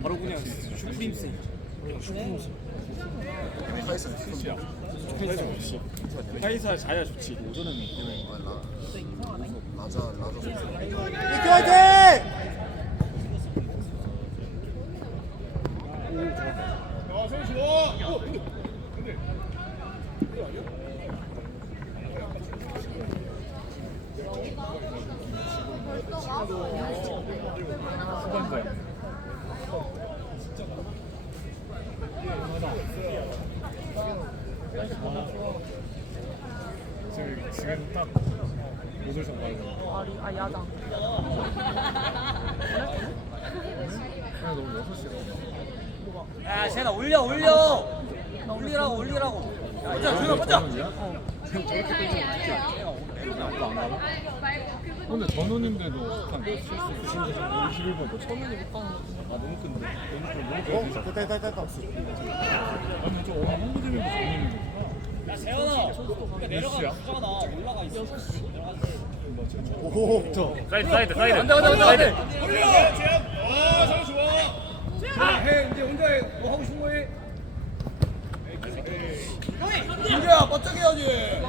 바로 그냥 슈프림스. 카이사 카이사 자야 좋지. 오전에는 라자 라자 선수. 후반부야 지금 지금 딱 모조션 말고 아 리 아 야장. 그냥 너무 6시라 야, 쟤나 올려, 올려. 올리라고, 올리라고. 야, 먼저, 조용히 먼저. 아무도 안 가나? 근데 전우님들도 한 21번 저민이 못 가는 거아 너무 큰데 너무 큰 너무 큰 어, 됐다 됐다 됐다. 아니 저 오늘 홍보대님도 전우님이구나 야, 재현아. 그러니까 내려가. 올라가 있어. 오, 저. 사이드 사이드 사이드 안돼, 안돼, 안돼, 안돼. 인재야 바짝 해야지.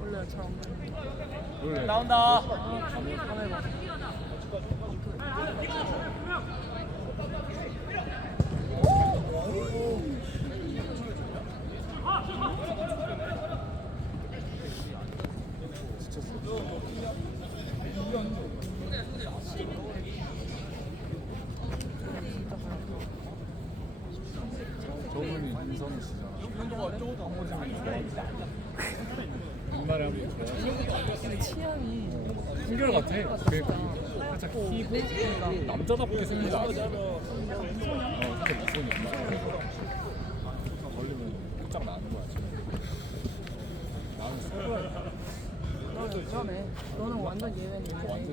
원래 잘안 돼. 원래 나온다. 안 해봐. 같아 그러니까 남자답게 생긴 거 아니야? 어 진짜 미소니 걸리면 깜짝 나는 너는 그러네. 너는 완전 예외네. 완전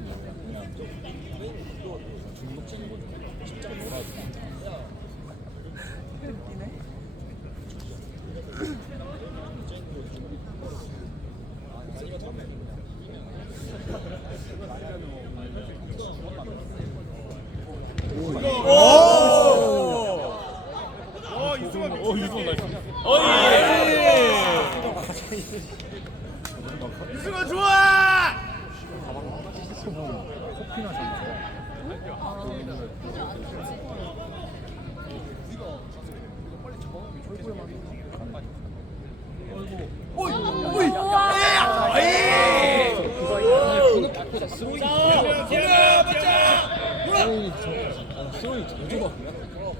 중독적인 거죠 진짜 놀아줘 웃기네. 어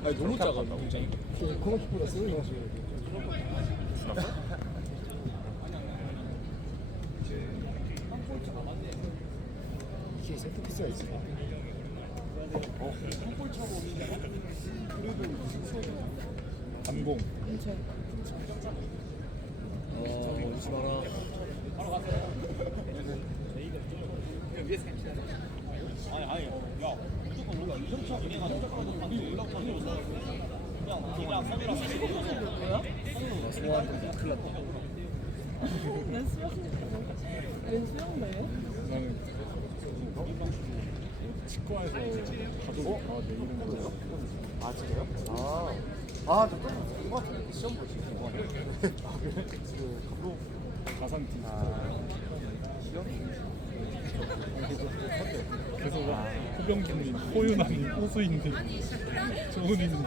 아니 너무 작아 코너킥보다 쓰는 거 이게 세트피스가 있어 어? 30. 어, 오지 마라. 아니 아니 야 무조건 우리가 이정차 얘네가 정착하는 방금 연락도 서 그냥 걔랑 선이랑 사귀고 거야? 나 소화할 거 큰일 났다. 난 수영 난 수영배 나는 치과에서 가족 어? 아, 내 이름 뭐야? 아, 진짜요? 아. 아, 저 똑같은 것 같은데 시험 보지. 아 그래? 그 감독 가상 팀 시험? 계속 와. 호병준님, 호윤아님, 호수인님, 조은이님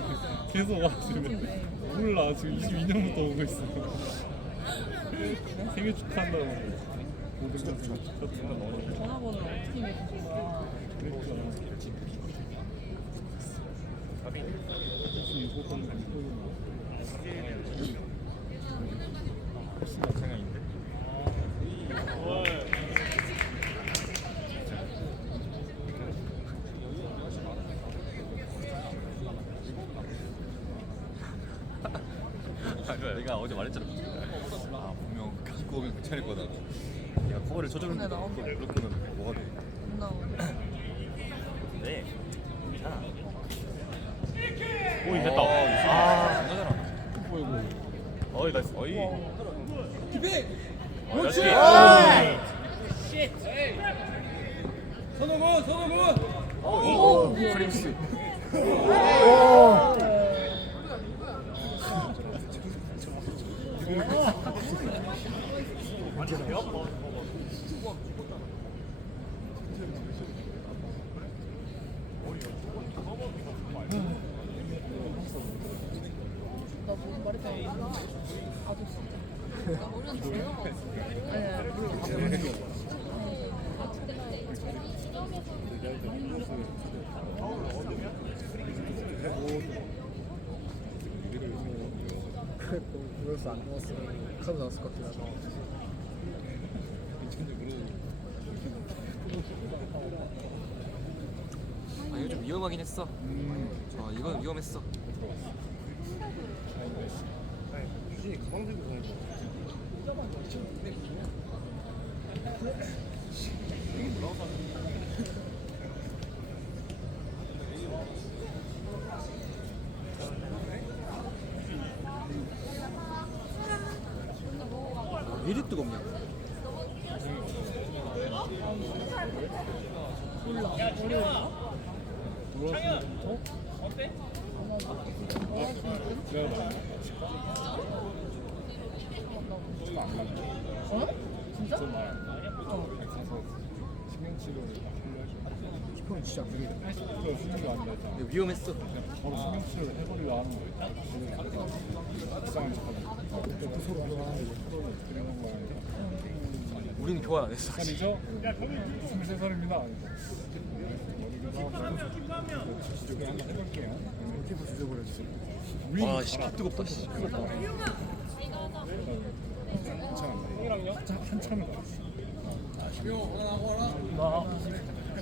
계속 와 지금. 몰라. 지금 22년부터 오고 있어. 생일 축하한다고 모든 걸 축하한다 너네 전화번호 어떻게 거야? 그러니까. 이거 아 생각인데 내가 어제 말했잖아. 아 분명 갖고 오면 괜찮을 거다. 내가 커버를 쳐주는 근데 나온다. 그렇게는 뭐가 돼? 안 나오네. 네. 괜찮아. 오이 됐다 아, 진짜 잘한다. 보이고 어이 나이스. 어이. 그렇지 아, 선호군 선호군 오, 프림스. 나 무슨 말했잖아. 아저씨. 아니야, 몰라. 또 그래서 안 넣었으면 카드 나왔을 것 같긴 하다 아, 이거 좀 위험하긴 했어. 어, 이건 위험했어. 왜 이리 뜨겁냐? 몰라. 어려워. 돌아왔으면 진짜? 진짜 위험했어. 바로 신경 치료를 해버리려 하는. 불쌍한 서로 그런 거 아니라. 우리는 교환 안 했어. 살이죠? 23살입니다. 와, 씨, 개 뜨겁다. 씨. 한참.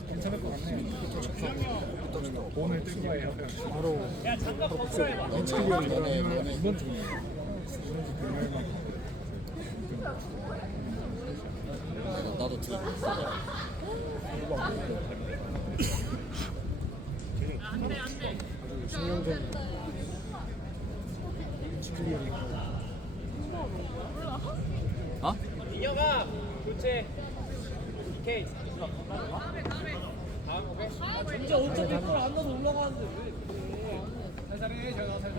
괜찮을 것 같네. 오늘 뜰 거예요. 바로 바로 복수 인치클리어를 이번 주나도 들. 아주 10년 전 인치클리어를 어? 인혁아 교체. 케이. 진짜 어차피 골안 넣어서 올라가는데 왜 살살해 제가 살살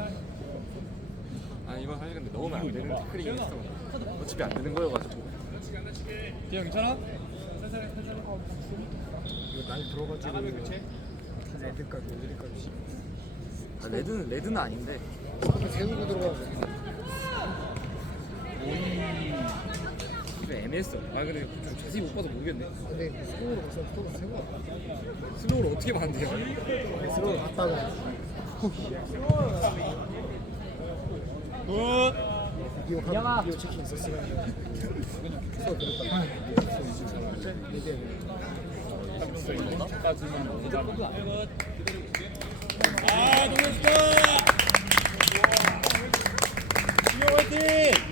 아 이번 사실 근데 넣으면 안 되는 태클이긴 했어. 어차피 안 되는 거여가지고. 기영 괜찮아? 이거 날 들어가지고 레드까지 레드까지. 아, 레드는 레드는 아닌데. 세우고 들어가서 이거 애매했어. 아 근데 좀 자세히 못 봐서 모르겠네. 근데 스로우로 봤으면 스로우가 세고 슬로우를 어떻게 봤는데요? 스로우를 갔다가 이거 한 이거 체킹 있었으면 스로우 들었다 아 너무 좋다 인혁 화이팅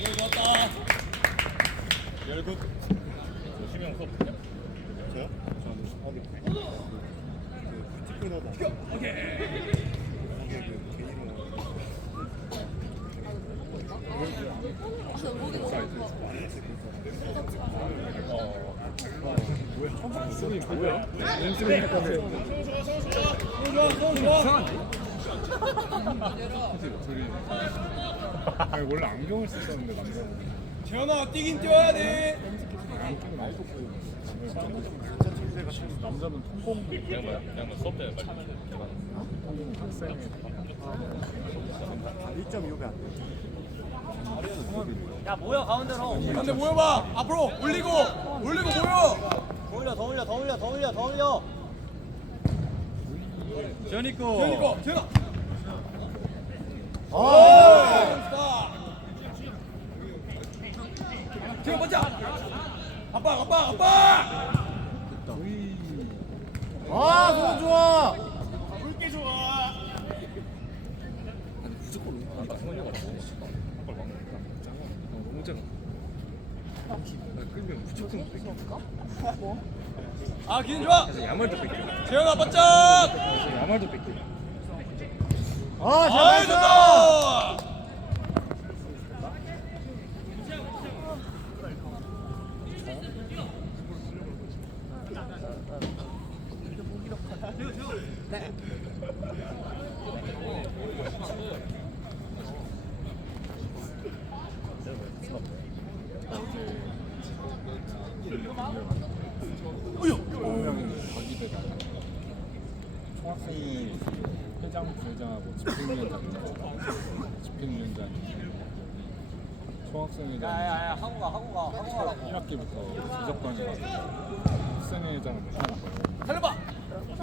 열굿 조심히 섭 저요? 뭐야? 랭스를 했다는데 좋아 좋아 좋아 둘이 아니 원래 안경을 썼었는데 남자분 재현아 뛰긴 뛰어야 돼. 남자는 통공 내가 양가 수업 때 빨리 통공 학생회 1.25배 안 돼. 야 모여 가운데로. 가운데 모여봐. 앞으로 올리고 올리고 모여. 더 올려 더 올려 더 올려 더 올려 더 올려. 재현이 거. 재현이 거. 재현아. 아 재현 먼저 아빠 아빠 아빠 아, 너무 좋아. 물게 좋아 아니 무조건 아까 성현이가 한발 막으니까 너무 작아. 나 끌면 무조건 뺏겨. 아 기분 좋아 그래서 야말도 뺏겨. 재현아 바짝 그래서 야말도 뺏겨. 아, 아이 잘했어. 좋다 분명히 자기들이 총학생회 회장, 부회장하고 집행위원장 집행위원장이 총학생회장 야야야 하고 가 하고 가 하고 가라고 1학기부터 제적반이 가서 학생회장을 못하는 거예요. 살려봐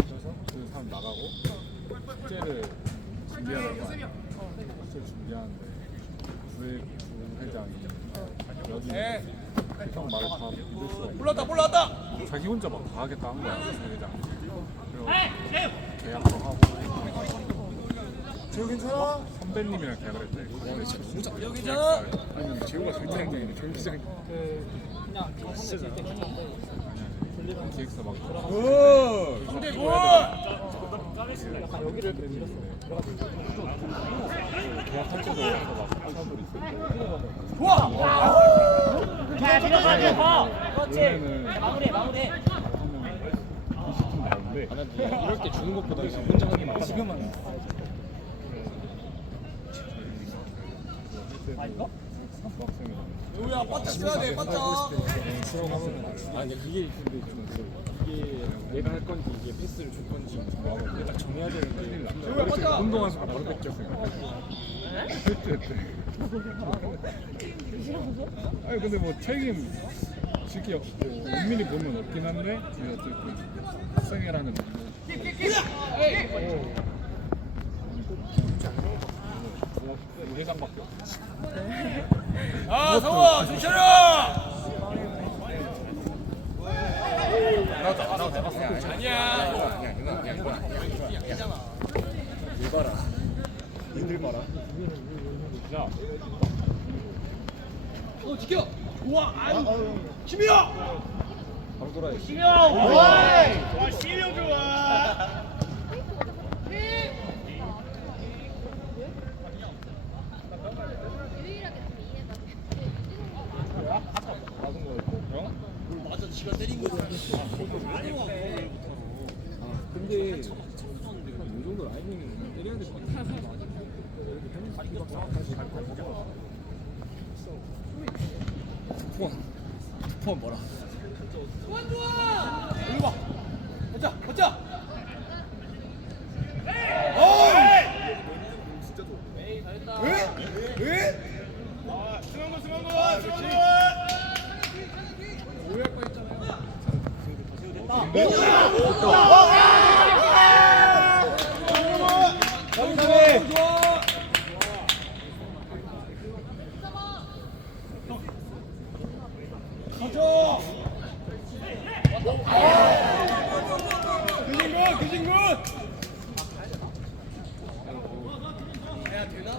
그래서 그 사람 나가고 숙제를 준비하는 거 아니야? 숙제를 준비하는데 부회 부회장이 여기 형 말을 다 믿을 수가 없고 올라왔다 올라왔다 자기 혼자 막 다 하겠다 한 거야 부회장. 그래서 계약도 하고 재우 괜찮아? 선배님이랑 계약을 했대. 그거는 진짜 여기잖아 아니 재우가 절대 안 돼. 재우 기장 그냥 진짜 아니야. 기획사 막 근데 뭘 약간 여기를 밀었어. 때도 막 있었고. 좋아 자, 밀어줘야 돼, 봐. 그렇지. 마무리해, 마무리해. 20분 나오는데 이럴 때 주는 것보다 혼자 하는 게 많아. 지금은 아 이거? 여우야 바짝 쳐야 돼 바짝 아니 그게 근데 좀. 이게 내가 할 건지 이게 패스를 줄 건지 내가 딱 정해야 되는데 재우야 바짝 운동한 순간 바로 뺏겼어요. 그때 때. 아니 근데 뭐 책임 뭐 은밀히 보면 없긴 한데 이게 어쨌든 학생회라는 뭐 회장밖에 없어. 아 성호 정신 차려 야, 어 지켜! 좋아 아유. 심이야 바로 돌아야 돼. 시명, 와! 심이 좋아 맞아 지가 때린 거야 근데 이 정도 라이닝 때려야 될것 같아. 폰 뭐라? 일로 봐 가자 가자 어이 진짜 좋아 에이 잘했다 에? 에? 아 승한 거 승한 거 승한 거 오해할 뻔했잖아요 됐다 좋아 가자 규진 굿 규진 굿 가야 되나?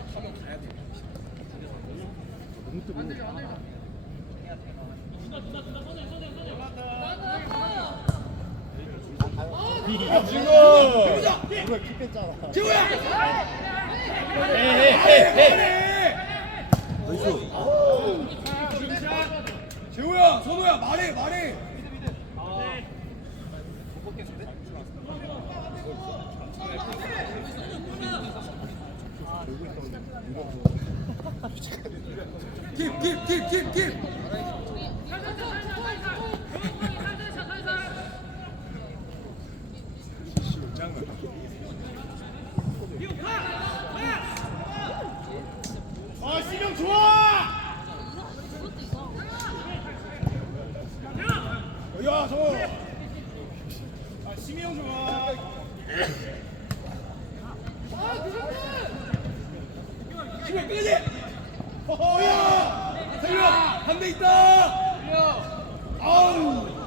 굿 누가 키 뺐잖아. 재호야, 선호야, 말해, 말해. 킵, 킵, 킵, 킵, 킵. 아, 시경 좋아. 야, 저. 아, 심이 형 좋아. 심이 끝내지. 허허야. 세윤 한대 있다. 아우.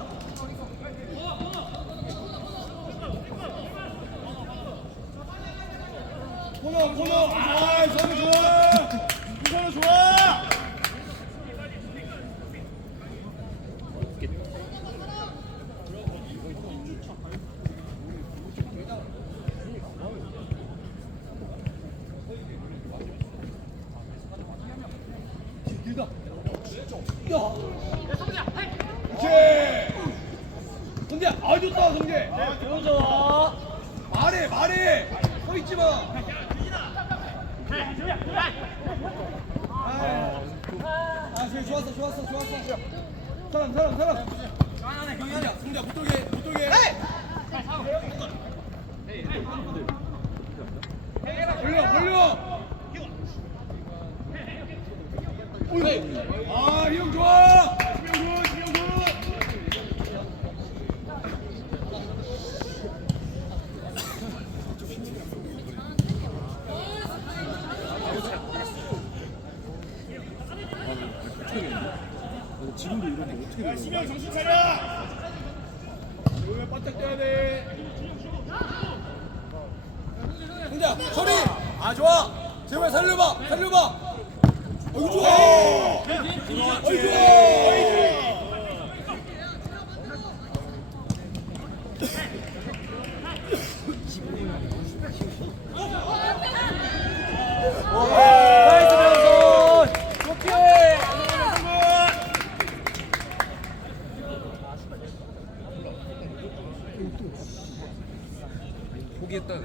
코너 코너 아 선우 좋아 선우 좋아 야 오케이 성재 아 좋다 성재 너무 좋아. 말해 말해 서 있지 마 아, 저기 좋았어, 좋았어, 좋았어. 사람, 사람, 사람. 안에 경현이야, 승자 못 돌게, 못 돌게. 벌려, 벌려. 어이구. 아, 어떻게 야, 돼? 심영 정신 차려. 여기 바짝 떼야 돼. 승자, 처리. 아, 좋아. 제발 살려봐, 살려봐. 어이구 좋아. 어이구 좋아. 나이스 변손 오케이 포기했다네.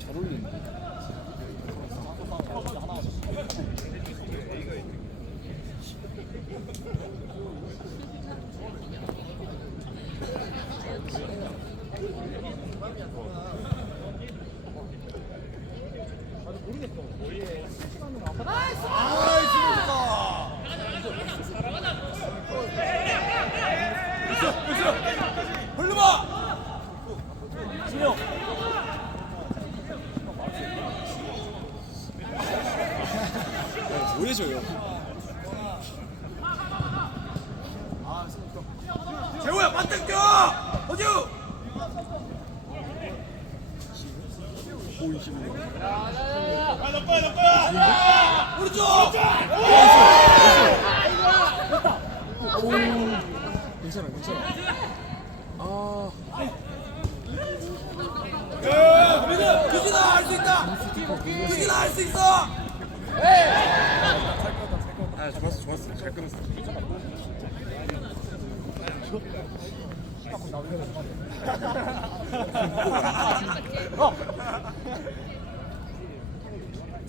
잘 어울리네. 흘러봐. 진영 보여줘요. 바짝 뛰어. 거야. 오른쪽. 괜찮아, 괜찮아. 아, 규진아 할수 있다. 규진아 할수 있어. 아 좋았어, 좋았어. 잘 끊었어.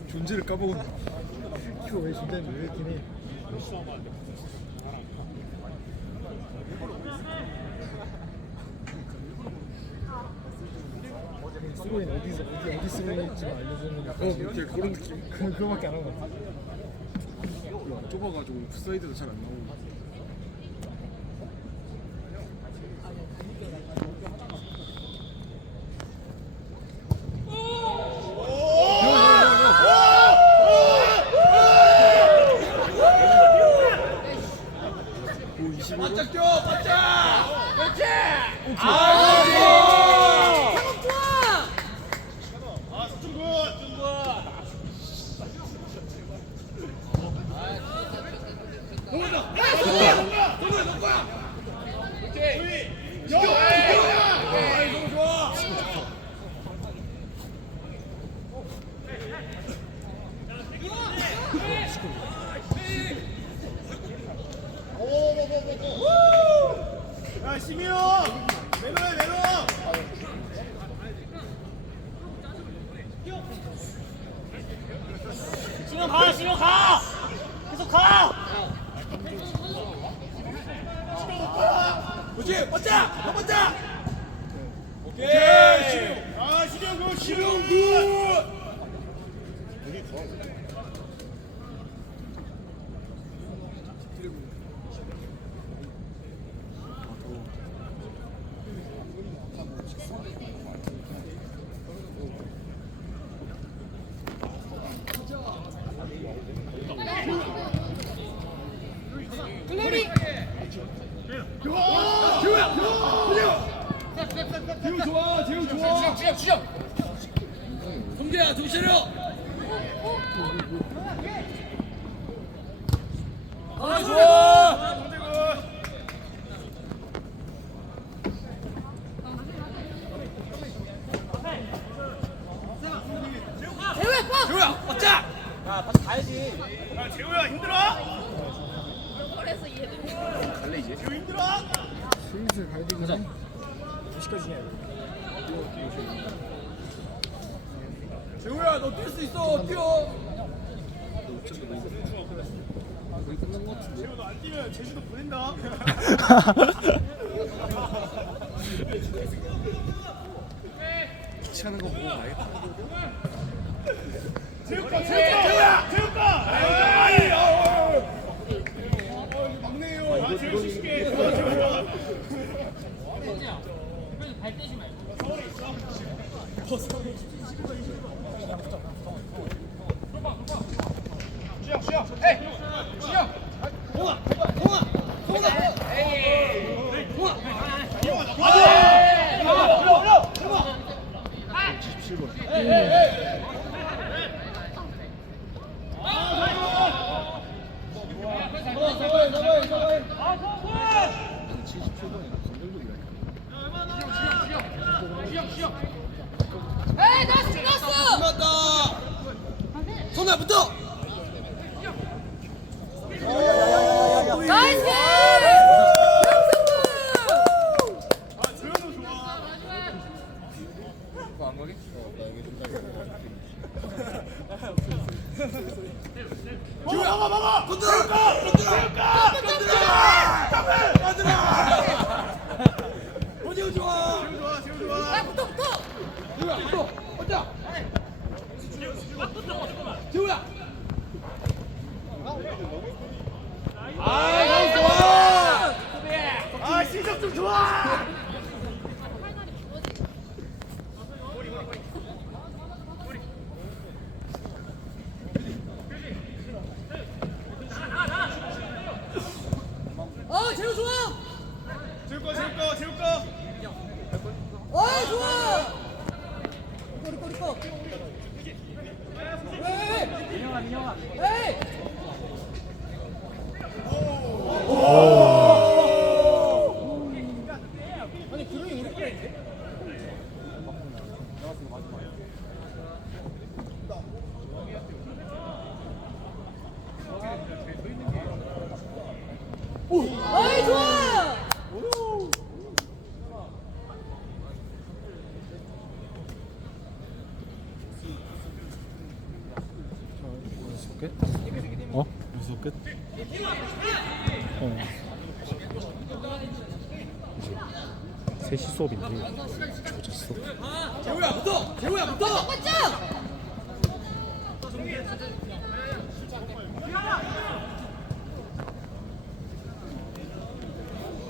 존재를 까먹었네. 이거 왜 준비했는데 왜 이렇게 해? 쓰고 있는 어디서 어디 어디 쓰고 있는지 알려주는 어, 이렇게 그런 느낌. 그 그거밖에 안 하는 것 같아. 좁아가지고 풋사이드도 잘 안 나오고. 슬슬 가야. 되긴 해. 재호야 너 뛸 수 있어. 뛰어 거의 끝난 거 같은데 재호 너안 뛰면 제주도 보낸다. 귀찮은 거 보고 가야겠다. 재호야 재호가 아이 아우 막내요 아 재호 씩씩해 좋아 재호 좋아 한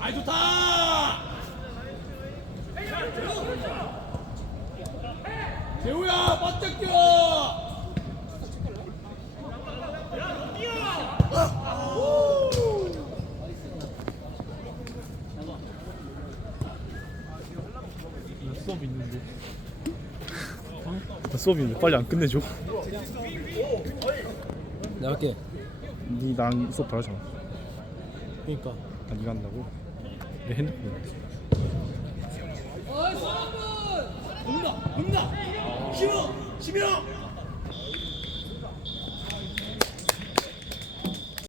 아이 좋다 재호야 바짝 뛰어 나 수업 있는데. 나 수업 있는데 빨리 안 끝내줘. 내가 할게 니랑 수업 바로 잖아. 그니까 아 니가 한다고? 내 핸드폰. 어이, 수학분! 온다 온다 심어 심어